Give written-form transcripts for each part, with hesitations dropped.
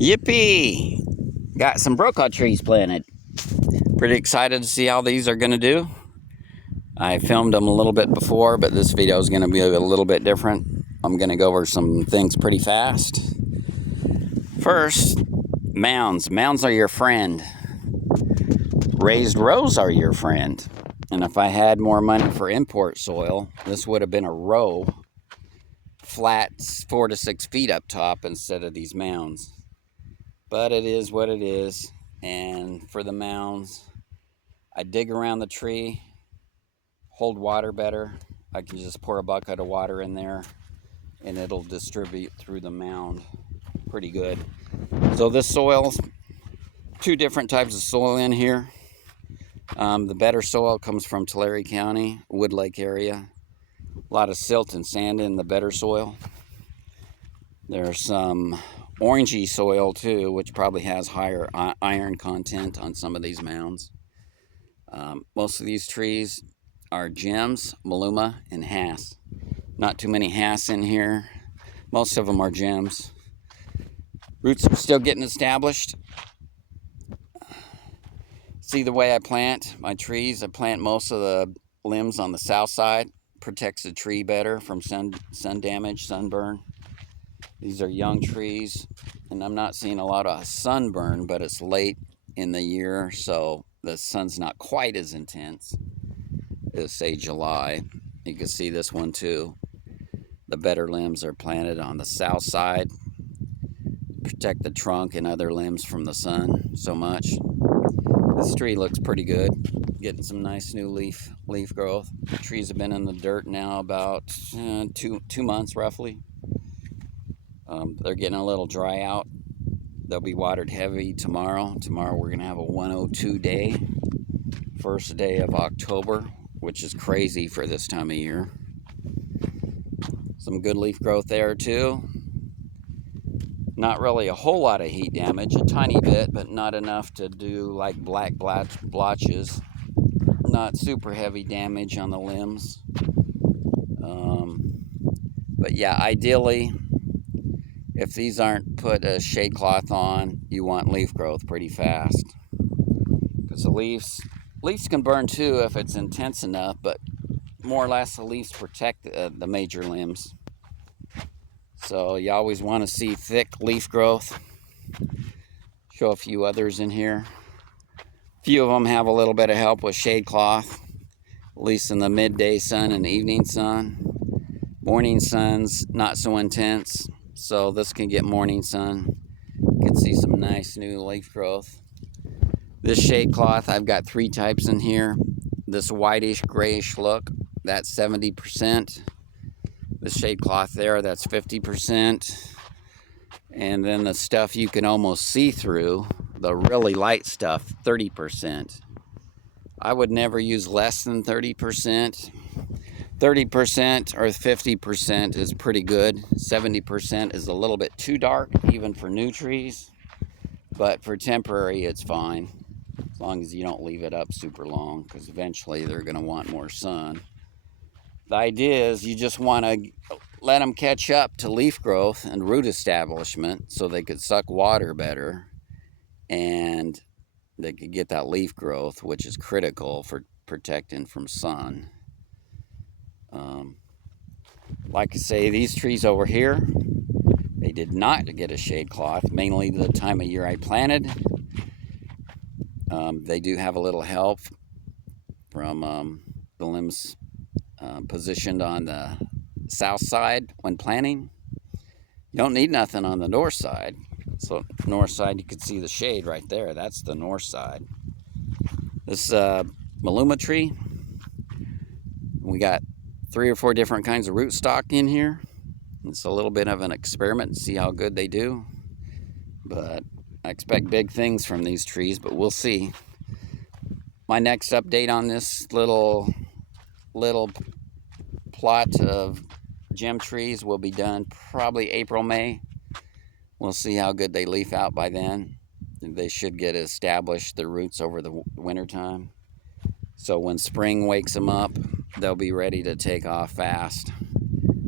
Yippee! Got some Brokaw trees planted. Pretty excited to see how these are going to do. I filmed them a little bit before, but this video is going to be a little bit different. I'm going to go over some things pretty fast. First, mounds. Mounds are your friend. Raised rows are your friend. And if I had more money for import soil, this would have been a row, flat 4 to 6 feet up top instead of these mounds. But it is what it is. And for the mounds, I dig around the tree, hold water better. I can just pour a bucket of water in there and it'll distribute through the mound pretty good. So this soil's 2 different types of soil in here. The better soil comes from Tulare County, Wood Lake area. A lot of silt and sand in the better soil. There's some orangey soil too, which probably has higher iron content on some of these mounds. Most of these trees are gems, maluma, and hass. Not too many hass in here. Most of them are gems. Roots are still getting established. See the way I plant my trees? I plant most of the limbs on the south side. Protects the tree better from sun damage, sunburn. These are young trees, and I'm not seeing a lot of sunburn, but it's late in the year, so the sun's not quite as intense as, say, July. You can see this one too. The better limbs are planted on the south side. Protect the trunk and other limbs from the sun so much. This tree looks pretty good. Getting some nice new leaf growth. The trees have been in the dirt now about 2 months roughly. They're getting a little dry out. They'll be watered heavy tomorrow. Tomorrow we're gonna have a 102 day, first day of October, which is crazy for this time of year. Some good leaf growth there too. Not really a whole lot of heat damage, a tiny bit, but not enough to do like black blotches. Not super heavy damage on the limbs. But yeah, ideally, if these aren't put a shade cloth on, you want leaf growth pretty fast. Because the leaves can burn too if it's intense enough, but more or less the leaves protect the major limbs. So you always want to see thick leaf growth. Show a few others in here. A few of them have a little bit of help with shade cloth, at least in the midday sun and evening sun. Morning sun's not so intense, so this can get morning sun. You can see some nice new leaf growth. This shade cloth, I've got 3 types in here. This whitish grayish look, that's 70%. The shade cloth there, that's 50%. And then the stuff you can almost see through, the really light stuff, 30%. I would never use less than 30%. 30% or 50% is pretty good. 70% is a little bit too dark, even for new trees. But for temporary, it's fine. As long as you don't leave it up super long, because eventually they're going to want more sun. The idea is you just want to let them catch up to leaf growth and root establishment so they could suck water better and they could get that leaf growth, which is critical for protecting from sun. Like I say, these trees over here, they did not get a shade cloth, mainly the time of year I planted. They do have a little help from the limbs positioned on the south side when planting. You don't need nothing on the north side. So north side, you can see the shade right there. That's the north side. This maluma tree, we got 3 or 4 different kinds of rootstock in here. It's a little bit of an experiment to see how good they do. But I expect big things from these trees, but we'll see. My next update on this little plot of gem trees will be done probably April, May. We'll see how good they leaf out by then. They should get established, their roots, over the winter time. So when spring wakes them up, they'll be ready to take off fast.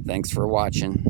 Thanks for watching.